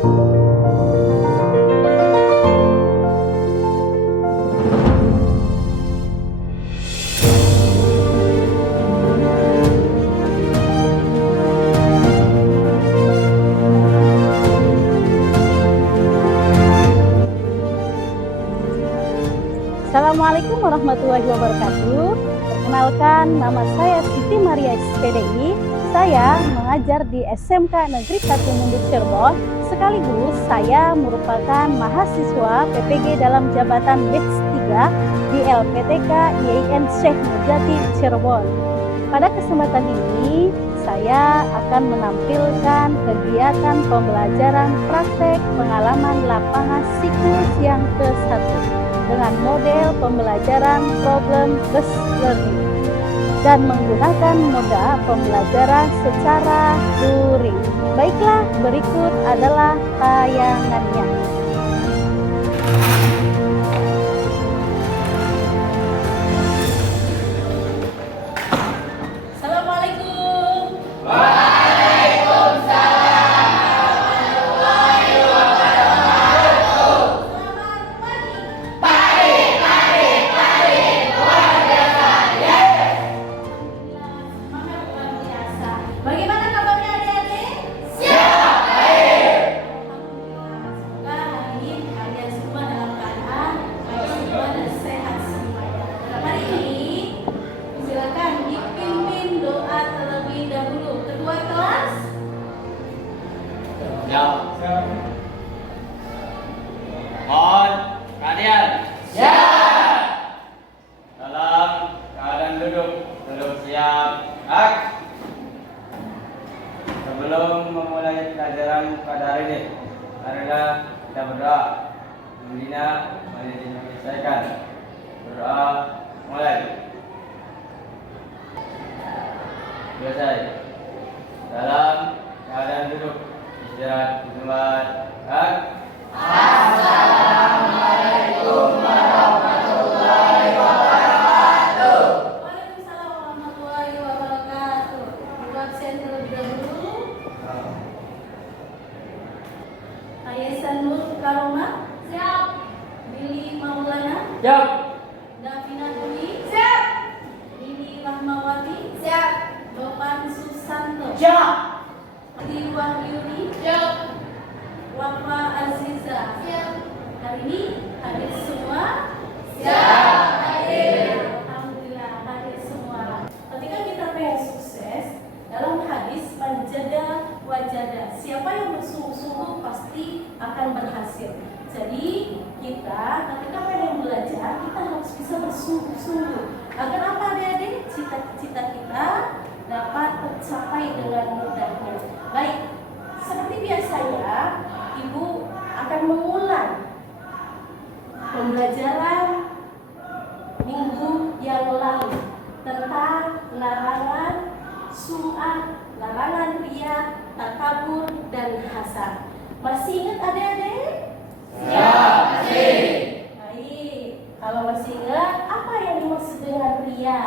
Assalamualaikum warahmatullahi wabarakatuh. Perkenalkan, nama saya Siti Maria SPDI. Saya mengajar di SMK Negeri 1 Mundut Cirebon. Sekaligus saya merupakan mahasiswa PPG dalam jabatan Batch 3 di LPTK IAIN Syekh Nurjati Cirebon. Pada kesempatan ini, saya akan menampilkan kegiatan pembelajaran praktek pengalaman lapangan siklus yang ke-1 dengan model pembelajaran problem-based learning dan menggunakan moda pembelajaran secara luring. Baiklah, berikut adalah tayangannya. Assalamualaikum. Bagaimana kabarnya adik-adik? Siap, baik. Alhamdulillah. Semoga hari ini kalian semua dalam keadaan baik semua dan sehat semuanya. Dalam hari ini, silakan dipimpin doa terlebih dahulu. Ketua kelas? Siap. Mohon perhatian. Siap. Dalam keadaan duduk siap. Gerak. Sebelum memulai pelajaran pada hari ini, marilah kita berdoa. Membina, mari diselesaikan. Berdoa mulai. Selesai. Dalam keadaan duduk, istirahat di tempat. Gerak. Assalamualaikum warahmatullahi wabarakatuh. Waalaikumsalam warahmatullahi wabarakatuh. Ibu absen terlebih dahulu. Ayesa Nur Karoma. Siap. Billy Maulana. Siap. Davina Dwi. Siap. Lili Rahmawati. Siap. Lopan Susanto. Siap. Adi Wahyuni. Siap. Wafa Aziza. Siap. Hari ini hadir semua. Siap, hadir. Alhamdulillah hadir semua. Ketika kita pengen sukses dalam hadis manjada wajada, siapa yang bersungguh-sungguh pasti akan berhasil. Jadi kita ketika pengen belajar kita harus bisa bersungguh-sungguh agar apa adik-adik, cita-cita kita dapat tercapai dengan mudahnya. Baik, seperti biasanya Ibu akan mengulang pembelajaran minggu yang lalu tentang larangan sum'ah, larangan riya, takabur, dan hasad. Masih ingat adik-adik? Siap, masih. Baik, kalau masih ingat, apa yang dimaksud dengan riya?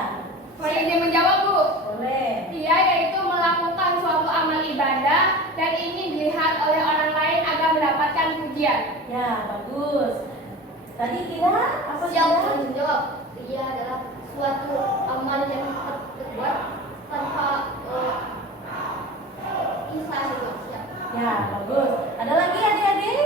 Saya ingin menjawab, Bu. Boleh. Dia yaitu melakukan suatu amal ibadah dan ingin dilihat oleh orang lain agar mendapatkan pujian. Ya, bagus. Tadi Tina, apa Siap Tina? menjawab. Dia adalah suatu amal yang terbuat tanpa ikhlas itu. Siap. Ya, bagus. Ada lagi adik-adik?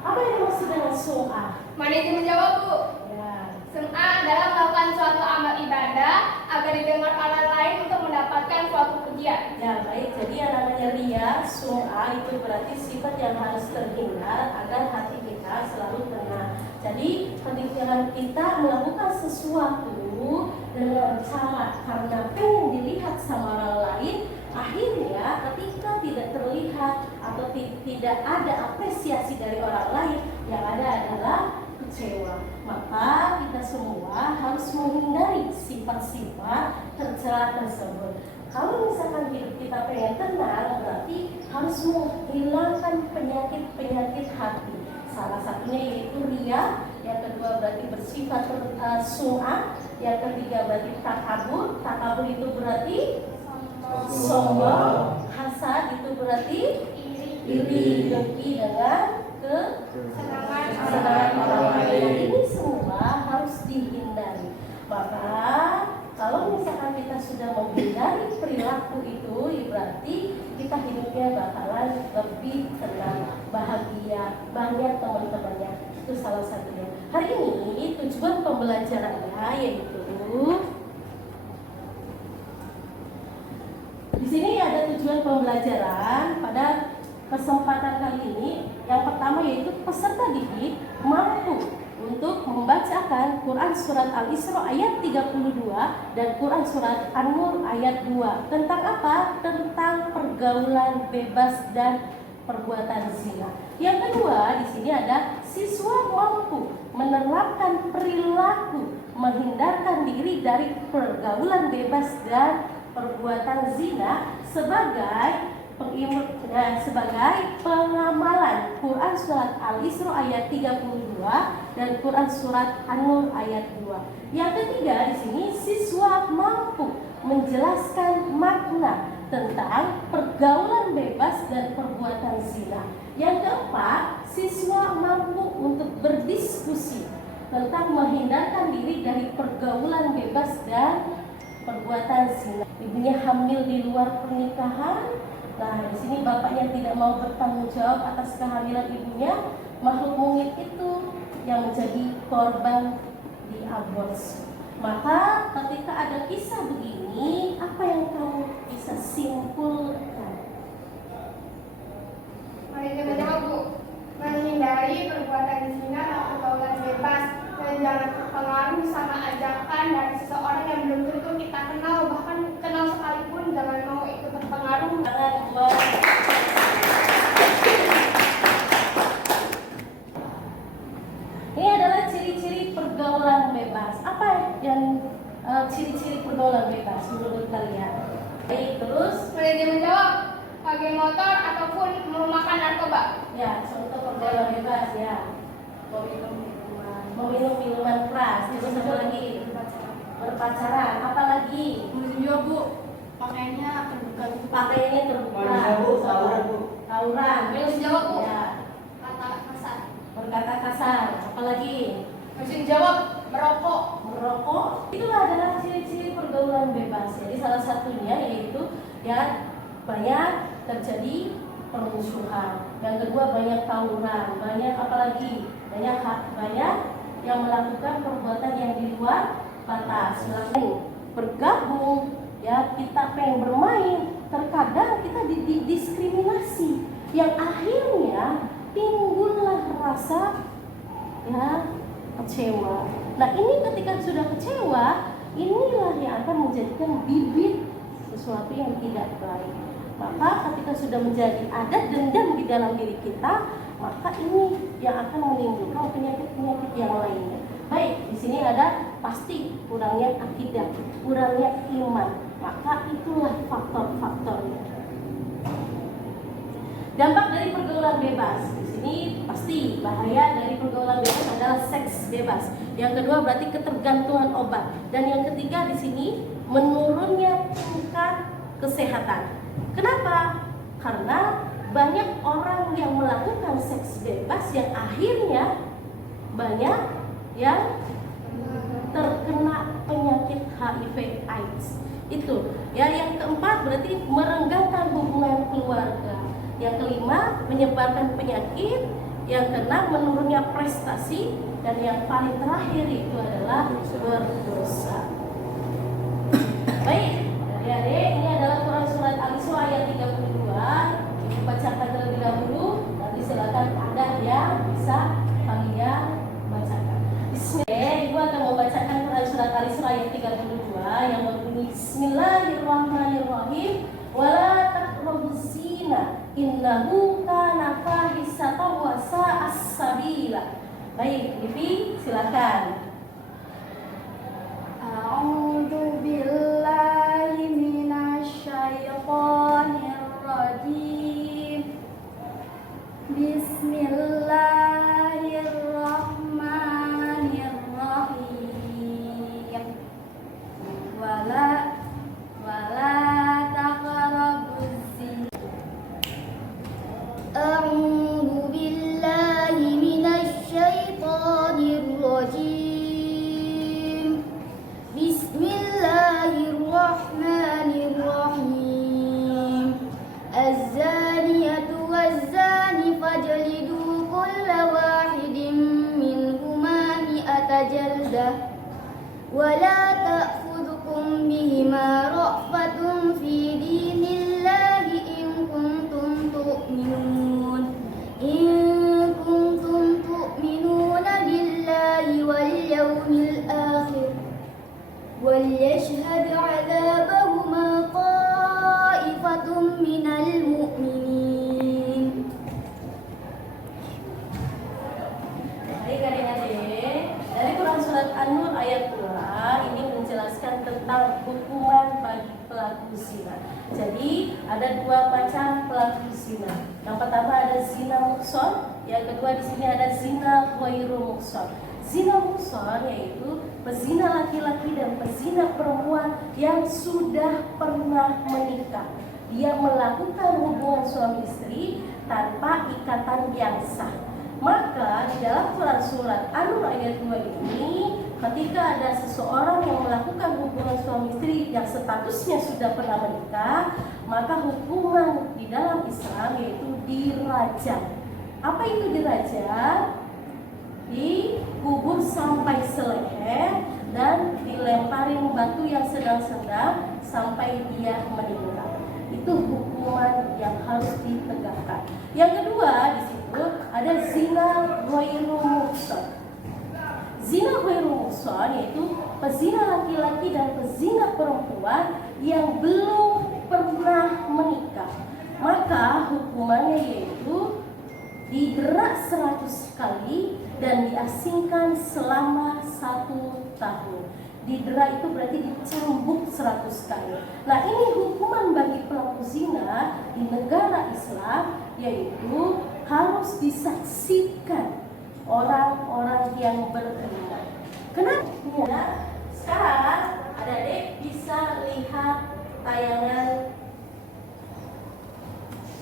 Apa yang dimaksud dengan sum'ah? Mana ingin menjawab, Bu? Ya, Sum'ah adalah melakukan suatu amal ibadah agar didengar orang lain untuk mendapatkan suatu pujian. ya baik. Jadi yang namanya riya, sum'ah itu berarti sifat yang harus terhindar agar hati kita selalu tenang. Jadi ketika kita melakukan sesuatu dengan cara karena pengen dilihat sama orang lain, akhirnya ketika tidak terlihat atau tidak ada apresiasi dari orang lain, yang ada adalah kecewa. Maka kita semua harus menghindari sifat-sifat tercela tersebut. Kalau misalkan hidup kita pengen tenang, berarti harus menghilangkan penyakit-penyakit hati. Salah satunya yaitu riya, yang kedua berarti bersifat sum'ah, yang ketiga berarti takabur. Takabur itu berarti sombong, hasad itu berarti iri, dengki dengan kesenangan orang lain. Ini semua harus dihindari. Maka kalau misalkan kita sudah menghindari perilaku itu, berarti kita hidupnya bakalan lebih tenang, bahagia, banyak teman-temannya. Itu salah satunya. Hari ini tujuan pembelajarannya yaitu di sini ada tujuan pembelajaran pada kesempatan kali ini. Yang pertama yaitu peserta didik mampu untuk membacakan Quran Surat Al-Isra ayat 32 dan Quran Surat An-Nur ayat 2. Tentang apa? Tentang pergaulan bebas dan perbuatan zina. Yang kedua di sini ada siswa mampu menerapkan perilaku menghindarkan diri dari pergaulan bebas dan perbuatan zina sebagai pengamalan Quran Surat Al-Isra ayat 32 dan Quran Surat An-Nur ayat 2. Yang ketiga di sini siswa mampu menjelaskan makna tentang pergaulan bebas dan perbuatan zina. Yang keempat, siswa mampu untuk berdiskusi tentang menghindarkan diri dari pergaulan bebas dan perbuatan zina. Ibunya hamil di luar pernikahan. Nah, di sini bapaknya tidak mau bertanggung jawab atas kehamilan ibunya. Makhluk mungil itu yang menjadi korban diaborsi. Maka ketika ada kisah begini, apa yang kamu bisa simpulkan? Mari kita jawab, Bu. Menghindari perbuatan zina atau pergaulan bebas dan jangan terpengaruh sama ajakan dari seseorang yang belum tentu kita kenal, bahkan kenal sekalipun jangan mau ikut terpengaruh. Ini adalah ciri-ciri pergaulan bebas. Apa yang ciri-ciri pergaulan bebas menurut kalian? Baik, terus Boleh dia menjawab, pakai motor ataupun memakan narkoba. ya, contoh pergaulan bebas ya. Meminum minuman keras, terus apa lagi? Berpacaran, apa lagi? Juga Bu, pakainya terbuka. Pakaiannya terbuka. Tawuran. Boleh dijawab, Bu. Ya, Kata kasar. berkata kasar, apa lagi? Masih dijawab, merokok. Merokok. Itulah adalah ciri-ciri pergaulan bebas. Jadi salah satunya yaitu ya banyak terjadi permusuhan. Yang kedua banyak tawuran, banyak apalagi banyak yang melakukan perbuatan yang di luar batas. Bergabung ya, kita pengen bermain, terkadang kita didiskriminasi yang akhirnya timbullah rasa ya kecewa. Nah, ini ketika sudah kecewa, inilah yang akan menjadikan bibit sesuatu yang tidak baik. Maka ketika sudah menjadi ada dendam di dalam diri kita, maka ini yang akan menimbulkan penyakit-penyakit yang lainnya. Baik, di sini ada pasti kurangnya akidah, kurangnya iman. Maka itulah faktor-faktornya. Dampak dari pergaulan bebas. Di sini pasti bahaya dari pergaulan bebas adalah seks bebas. Yang kedua berarti ketergantungan obat. Dan yang ketiga di sini menurunnya tingkat kesehatan. Kenapa? Karena banyak orang yang melakukan seks bebas yang akhirnya banyak yang terkena penyakit HIV/AIDS. Itu. Ya, yang keempat berarti merenggangkan hubungan keluarga. Yang kelima menyebarkan penyakit. Yang keenam menurunnya prestasi. Dan yang paling terakhir itu adalah berdosa. Baik, adik-adik, ini adalah Quran Surat Al-Isra ayat 32. Ibu bacakan terlebih dahulu. Nanti silakan ada yang bisa kalian bacakan. Bismillah, Ibu akan membacakan Quran Surat Al-Isra ayat 32 yang berbunyi Bismillahirrahmanirrahim. Wala taqrabuz zina innahu kana fahisatan wa sa'as sabila. Baik, Ibi silakan. A'udzu billahi minasyaitonir rajim. Bismillahirrahmanirrahim. Wala taqrabuz zina. جلدة ولا تأخذكم بهما رأفة في دين الله إن كنتم تؤمنون بالله واليوم الآخر وليشهد عذابهما طائفة من المؤمنين. Baik adik-adik, dari Quran Surat An-Nur ayat 2 ini menjelaskan tentang hukuman bagi pelaku zina. Jadi ada dua macam pelaku zina. Yang pertama ada zina muhsan, yang kedua di sini ada zina ghairu muhsan. Zina muhsan yaitu pezina laki-laki dan pezina perempuan yang sudah pernah menikah. Dia melakukan hubungan suami istri tanpa ikatan yang sah. Maka di dalam Quran Surat An-Nur ayat 2 ini, ketika ada seseorang yang melakukan hubungan suami istri yang statusnya sudah pernah menikah, maka hukuman di dalam Islam yaitu dirajam. Apa itu dirajam? Dikubur sampai seleher dan dilemparin batu yang sedang-sedang sampai dia meninggal. Itu hukuman yang harus ditegakkan. Yang kedua di situ ada zina ghairu muhsan. Zina ghairu muhsan yaitu pezina laki-laki dan pezina perempuan yang belum pernah menikah. Maka hukumannya yaitu didera 100 kali dan diasingkan selama 1 tahun. Didera itu berarti dicambuk 100 kali. Nah, ini hukuman bagi pelaku zina di negara Islam, yaitu harus disaksikan orang-orang yang beriman. Kenapa? Sekarang adik-adik bisa lihat tayangan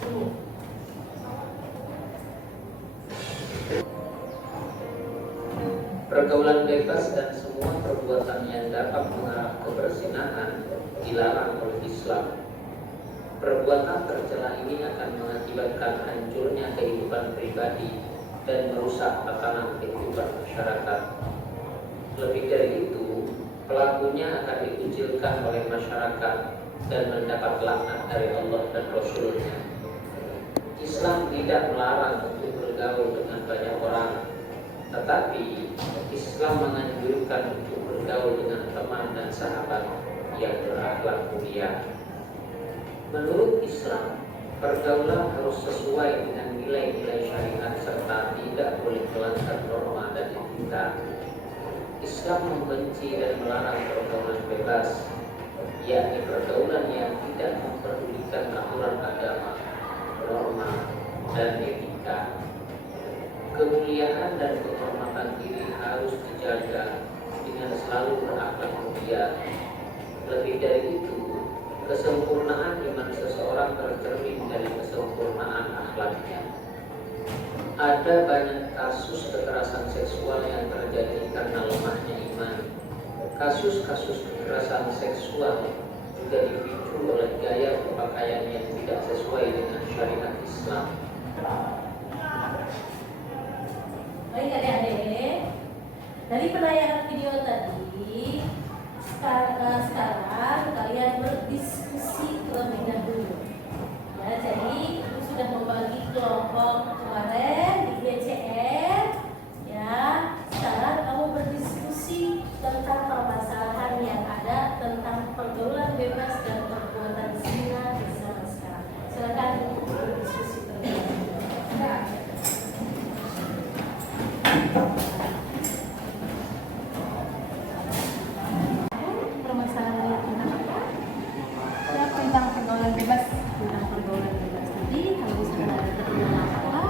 ini. Pergaulan bebas dan semua perbuatan yang dapat mengarah ke perzinahan dilarang oleh Islam. Perbuatan tercela ini akan mengakibatkan hancurnya kehidupan pribadi dan merusak tatanan kehidupan masyarakat. Lebih dari itu, pelakunya akan dikucilkan oleh masyarakat dan mendapat laknat dari Allah dan Rasul-Nya. Islam tidak melarang untuk bergaul dengan banyak orang, tetapi Islam menganjurkan untuk bergaul dengan teman dan sahabat yang berakhlak mulia. Menurut Islam, pergaulan harus sesuai dengan nilai-nilai syariat serta tidak boleh melanggar norma dan etika. Islam membenci dan melarang pergaulan bebas, yakni pergaulan yang tidak memperdulikan aturan agama, norma, dan etika. Kemuliaan dan kehormatan diri harus dijaga dengan selalu berakhlak mulia. Lebih dari itu, kesempurnaan iman seseorang tercermin dari kesempurnaan akhlaknya. Ada banyak kasus kekerasan seksual yang terjadi karena lemahnya iman. Kasus-kasus kekerasan seksual juga dipicu oleh gaya berpakaian yang tidak sesuai dengan syariat Islam. Baik adik-adik, dari penayangan video tadi, sekarang kalian berdiskusi terlebih dahulu. Ya, jadi itu sudah membagi kelompok kemarin di GCR. Ya, sekarang kamu berdiskusi tentang permasalahan yang ada tentang pergaulan bebas dan perbuatan zina di zaman sekarang. Silakan berdiskusi terlebih dahulu. Permasalahan tentang apa? Tentang pergaulan bebas. Tentang pergaulan bebas tadi, kalau misalnya ada pergaulan apa,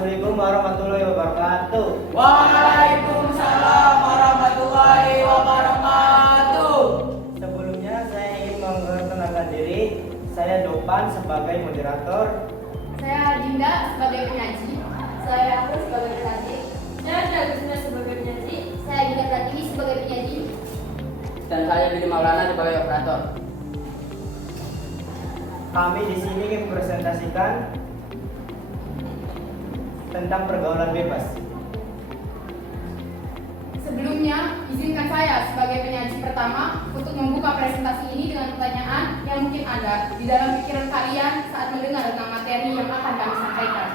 Assalamualaikum warahmatullahi wabarakatuh. Waalaikumsalam warahmatullahi wabarakatuh. Sebelumnya saya ingin memperkenalkan diri. Saya Dopan sebagai moderator. Saya Dinda sebagai penyaji. Saya aku sebagai penyaji. Saya Dagusna sebagai penyaji. Saya Dinda Pratini sebagai penyaji. Dan saya Bidi Maulana sebagai operator. Kami di sini ingin mempresentasikan tentang pergaulan bebas. Sebelumnya, izinkan saya sebagai penyaji pertama untuk membuka presentasi ini dengan pertanyaan yang mungkin ada di dalam pikiran kalian saat mendengar tentang materi yang akan kami sampaikan.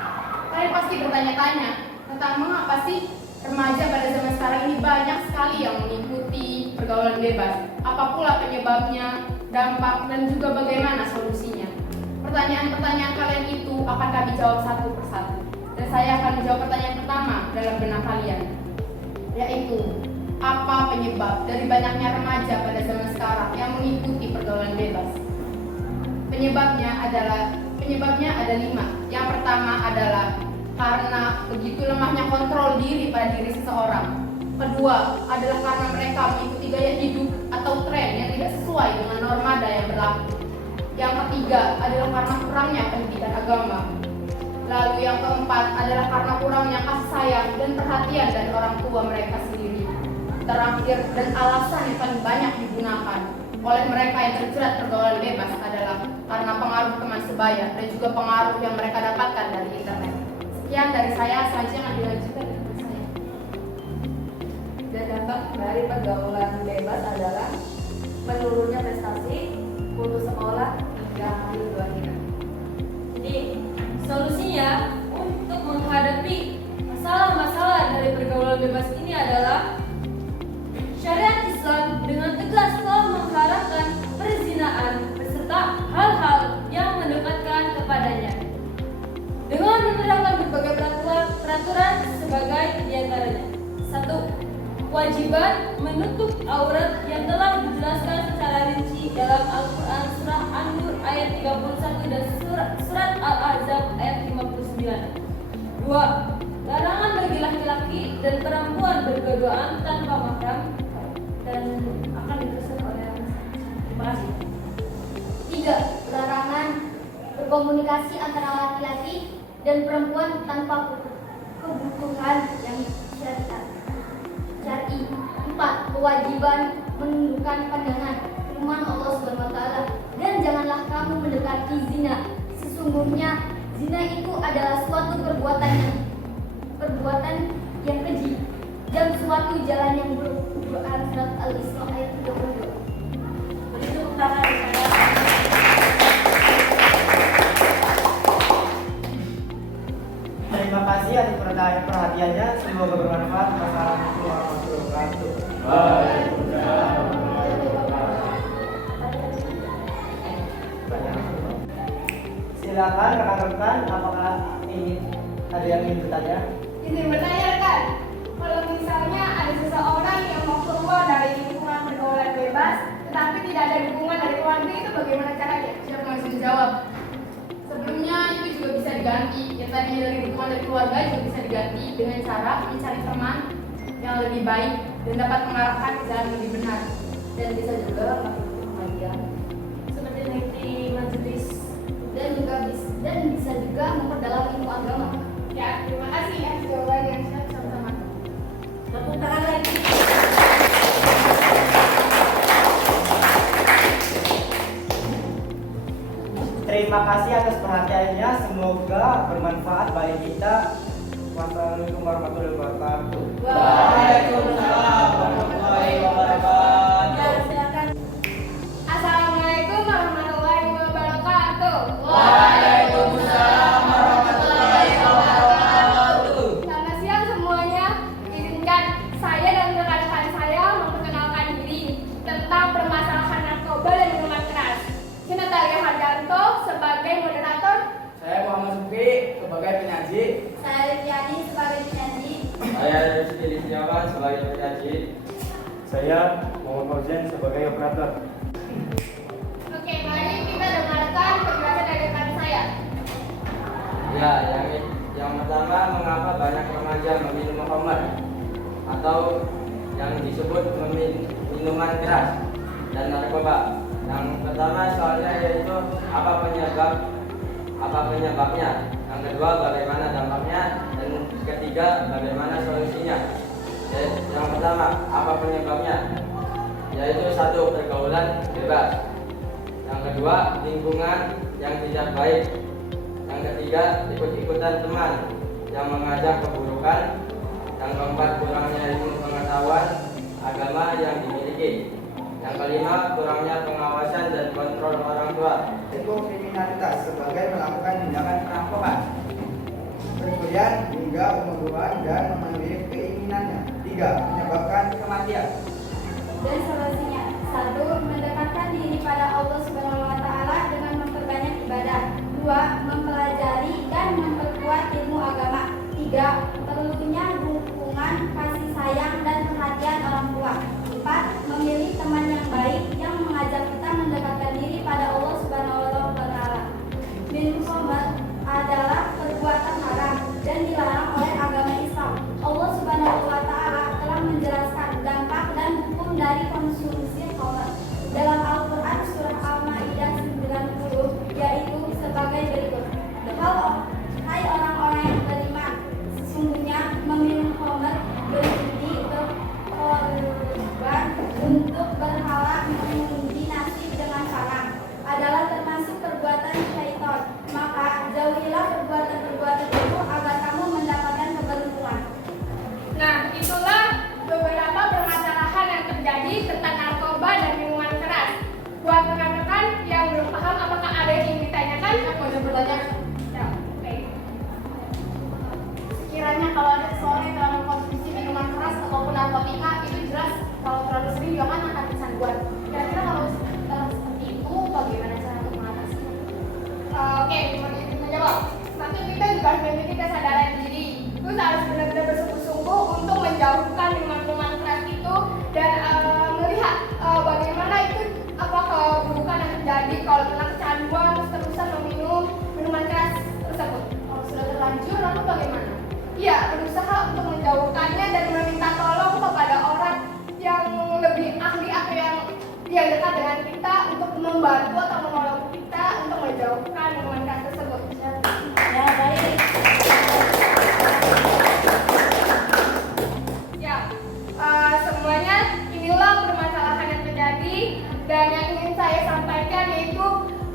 Kalian pasti bertanya-tanya tentang mengapa sih remaja pada zaman sekarang ini banyak sekali yang mengikuti pergaulan bebas. Apa pula penyebabnya, dampak, dan juga bagaimana solusinya. Pertanyaan-pertanyaan kalian itu akan kami jawab satu persatu. Dan saya akan menjawab pertanyaan pertama dalam benak kalian, yaitu apa penyebab dari banyaknya remaja pada zaman sekarang yang mengikuti pergaulan bebas? Penyebabnya ada 5. Yang pertama adalah karena begitu lemahnya kontrol diri pada diri seseorang. Kedua adalah karena mereka mengikuti gaya hidup atau tren yang tidak sesuai dengan norma yang berlaku. Yang ketiga adalah karena kurangnya pendidikan agama. Lalu yang keempat adalah karena kurangnya kasih sayang dan perhatian dari orang tua mereka sendiri. Terakhir dan alasan yang paling banyak digunakan oleh mereka yang terjerat pergaulan bebas adalah karena pengaruh teman sebaya dan juga pengaruh yang mereka dapatkan dari internet. Sekian dari saya, selanjutnya akan dilanjutkan dengan saya. Dan dampak dari pergaulan bebas adalah menurunnya prestasi, putus sekolah, hingga hamil 2 akhirnya. Jadi, solusinya untuk menghadapi masalah-masalah dari pergaulan bebas ini adalah syariat Islam dengan tegas telah mengharamkan perzinaan beserta hal-hal yang mendekatkan kepadanya dengan menerapkan berbagai peraturan sebagai diantaranya. 1. Kewajiban menutup aurat yang telah dijelaskan secara rinci dalam Al-Quran Surah An-Nur ayat 31 dan Surat Al-Ahzab ayat 59. 2. Larangan bagi laki-laki dan perempuan berduaan tanpa mahram dan akan diteruskan oleh terima kasih. 3. Larangan berkomunikasi antara laki-laki dan perempuan tanpa kebutuhan yang syar'i. 4. Kewajiban menundukkan pandangan firman Allah SWT, dan janganlah kamu mendekati zina. Sesungguhnya zina itu adalah suatu perbuatan yang keji dan suatu jalan yang buruk. Quran surat Al-Isra ayat 32. Beri tepuk tangan saya. Terima kasih atas perhatiannya. Semoga bermanfaat. Wassalamualaikum warahmatullahi wabarakatuh. Silakan rekan-rekan, apakah ada yang ingin bertanya? Izin bertanya rekan, kalau misalnya ada seseorang yang mau keluar dari lingkungan pergaulan bebas, tetapi tidak ada dukungan dari keluarga, itu bagaimana caranya? Siapa yang bisa dijawab? Sebelumnya itu juga bisa diganti, yang tadi dari dukungan dari keluarga juga bisa diganti dengan cara mencari teman yang lebih baik dan dapat mengarahkan ke jalan lebih benar. Dan bisa juga melakukan pengajian Seperti mengikuti majelis dan bisa juga memperdalam ilmu agama. Ya, terima kasih ya jawaban yang sama-sama. tepuk tangan lagi. Terima kasih atas perhatiannya. Semoga bermanfaat bagi kita. Wassalamualaikum warahmatullahi wabarakatuh. Waalaikumsalam warahmatullahi wabarakatuh. Ya, silakan. Assalamualaikum warahmatullahi wabarakatuh. Waalaikumsalam warahmatullahi wabarakatuh. Selamat siang semuanya. Izinkan saya dan rekan-rekan saya memperkenalkan diri tentang permasalahan narkoba dan minuman keras. Saya Natalia Harjanto sebagai moderator. Saya Muhammad Sufi sebagai penyaji. Saya Liviani sebagai penyaji. Saya Rizky Listiawan sebagai penyaji. Saya Muhammad Fauzan sebagai operator. Oke, mari kita dengarkan penjelasan dari rekan saya. Ya, yang pertama anak remaja meminum khamr atau yang disebut minuman keras dan narkoba. Yang pertama soalnya yaitu apa penyebabnya. Yang kedua bagaimana dampaknya, dan ketiga bagaimana solusinya. Yang pertama apa penyebabnya, yaitu satu, pergaulan bebas. Yang kedua, lingkungan yang tidak baik. Yang ketiga, ikut-ikutan teman yang mengajak keburukan. Yang keempat, kurangnya ilmu pengetahuan agama yang dimiliki. Yang kelima, kurangnya pengawasan dan kontrol orang tua. Risiko kriminalitas sebagai melakukan tindakan perampokan, pencurian hingga pembunuhan dan memenuhi keinginannya. 3. Menyebabkan kematian. Dan solusinya, 1. Mendekatkan diri pada Allah Subhanahu wa taala dengan memperbanyak ibadah. 2. Mempelajari dan memperkuat ilmu agama. 3. Perlunya dukungan, kasih sayang dan perhatian orang tua. 4. Memilih teman yang baik yang mengajak kita mendekatkan diri pada Allah Subhanahu wa taala. Minum khamr adalah perbuatan haram dan dilarang oleh agama Islam. Allah Subhanahu wa taala telah menjelaskan dampak dan hukum dari konsumsi khamr dalam Al-Qur'an surah Al-Maidah 90, yaitu sebagai berikut. Hai orang-orang yang beriman, sesungguhnya meminum khamr, berjudi, berkorban untuk berhala, mengundi nasib dengan sarang adalah termasuk perbuatan syaitan. Maka jauhilah perbuatan-perbuatan itu agar kamu mendapatkan keberuntungan. Nah, itulah beberapa permasalahan yang terjadi tentang narkoba dan minuman keras. Buat rekan-rekan yang belum paham, apakah ada yang ingin ditanyakan? Aku ada bertanya. Ya, oke. Sekiranya kalau ada seseorang yang telah mengkonsumsi minuman keras ataupun narkotika, itu jelas kalau terlalu sering dia kan akan kecanduan. Kira-kira kalau seperti itu, bagaimana cara untuk mengatasinya? Oke, kita jawab. Satu, kita juga harus memiliki kesadaran diri. Terus harus benar-benar bersungguh-sungguh untuk menjauhkan minuman-minuman keras itu dan melihat bagaimana itu apa keburukan yang terjadi kalau kena kecanduan terus-terusan meminum minuman keras tersebut. Kalau sudah terlanjur, lalu bagaimana? Iya, berusaha untuk menjauhkannya dan meminta tolong kepada orang yang lebih ahli atau yang dekat dengan kita untuk membantu atau menolong kita untuk menjauhkan minuman keras tersebut. Ya, baik. Ya, semuanya inilah permasalahan yang terjadi dan yang ingin saya sampaikan yaitu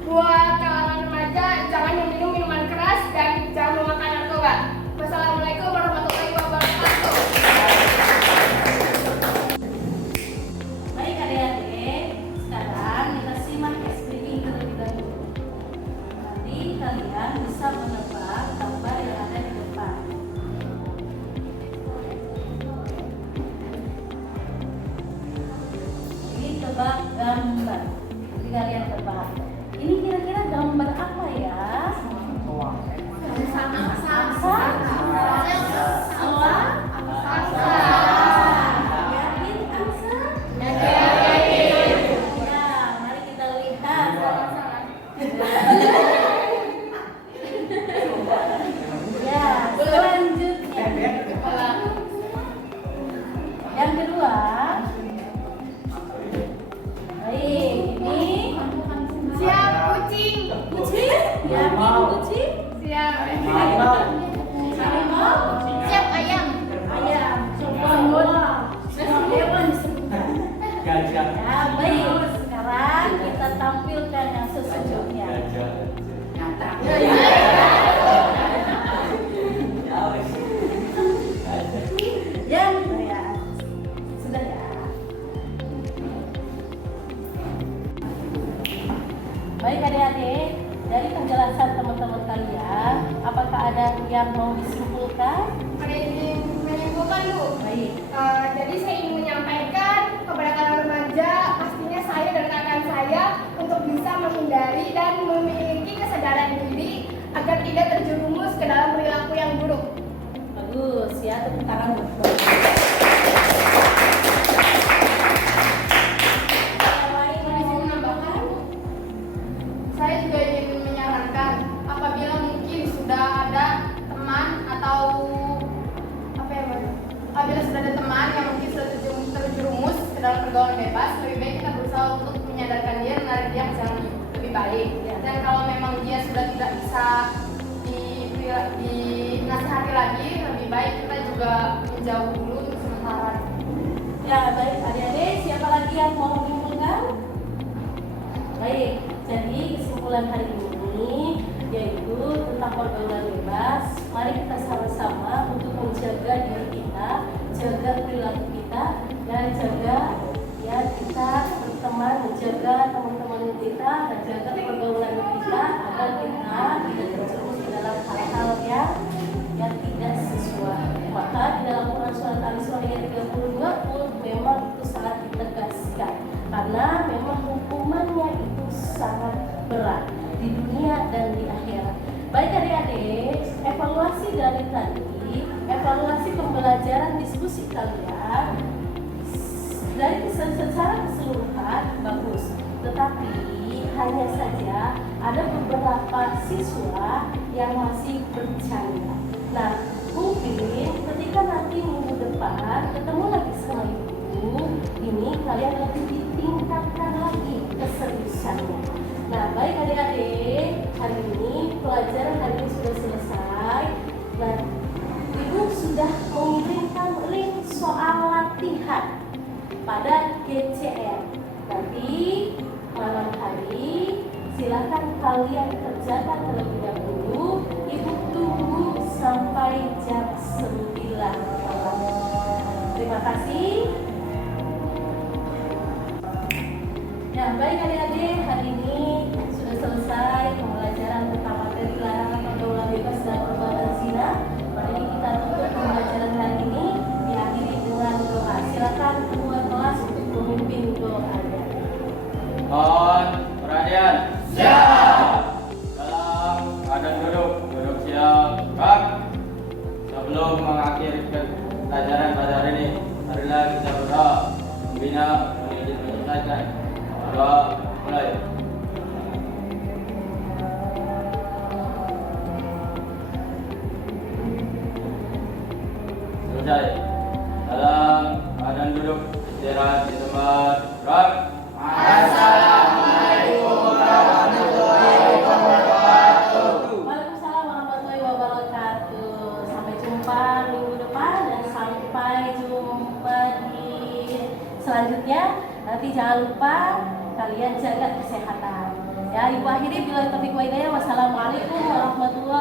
buat kalangan remaja jangan meminum minuman keras dan jangan memakan narkoba. Wassalamualaikum warahmatullahi wabarakatuh. Baik adik-adik, sekarang kita simak speaking terlebih dahulu. Nanti kalian bisa menebak gambar yang ada di depan. Ini tebak gambar. Jadi kalian tebak. Ini kira-kira gambar apa ya? Mari kita lihat. Ya, selanjutnya. Yang kedua. Baik, ini Siap kucing. kucing. Yakin kucing? Siap. Harimau. Siap ayam. Ayam. Coba. Hewan disebutkan. Gajah. Ya, baik. Sekarang kita tampilkan yang sesungguhnya. Yang ya, sudah ya. Baik adik-adik, dari penjelasan teman-teman kalian, apakah ada yang mau disimpulkan? Ada yang ingin menyimpulkan Bu? Baik. Jadi saya ingin menyampaikan kepada kalangan remaja, pastinya saya dan rekan saya untuk bisa menghindari dan memiliki kesadaran diri agar tidak terjerumus ke dalam perilaku yang buruk. Bagus ya, tepuk tangan buat Saya juga ingin menyarankan apabila mungkin sudah ada teman atau pilihan yang lebih baik. Dan kalau memang dia sudah tidak bisa dinasihati lagi, lebih baik kita juga menjauh dulu untuk sementara. Ya, baik adik-adik, siapa lagi yang mau menyimpulkan? Baik, jadi kesimpulan hari ini yaitu tentang pergaulan bebas. Mari kita sama-sama untuk menjaga diri kita, jaga perilaku kita, dan jaga ya kita berteman, menjaga teman-teman kita, dan jaga pergaulan kita agar kita tidak terjerumus di dalam hal-hal yang tidak sesuai. Maka di dalam Quran surat Al-Isra ayat 32 pun memang itu sangat ditegaskan karena memang hukumannya itu sangat berat di dunia dan di akhirat. Baik adik-adik, evaluasi dari tadi, evaluasi pembelajaran diskusi kalian dari secara keseluruhan bagus, tetapi hanya saja ada beberapa siswa yang masih bercanda. Nah, mungkin ketika nanti minggu depan ketemu lagi sama ibu, ini kalian lebih ditingkatkan lagi keseriusannya. Nah, baik adik-adik, hari ini pelajaran hari ini sudah selesai. Nah, ibu sudah mengirimkan link soal latihan pada GCR. Nanti malam hari silakan kalian kerjakan terlebih dahulu. Ibu tunggu sampai jam 9 malam. Terima kasih. Ya, baik adik-adik, hari ini sudah selesai pembelajaran tentang materi larangan pergaulan bebas dan perbuatan zina. Mari kita tutup pembelajaran hari ini diakhiri dengan doa. Silakan ketua kelas untuk memimpin doanya. Mohon perhatian. Siap. Dalam keadaan duduk siap. Kak. Sebelum mengakhiri pelajaran pada hari ini, marilah kita berdoa membina, mendidik, menyelesaikan. Doa mulai. Selesai. Dalam keadaan duduk istirahat di tempat. Gerak. Assalamualaikum warahmatullahi wabarakatuh. Waalaikumsalam warahmatullahi wabarakatuh. Sampai jumpa minggu depan dan sampai jumpa di selanjutnya. Nanti jangan lupa kalian jaga kesehatan. Ya, ibu akhiri bila taufiq wa hidayah. Wassalamualaikum warahmatullahi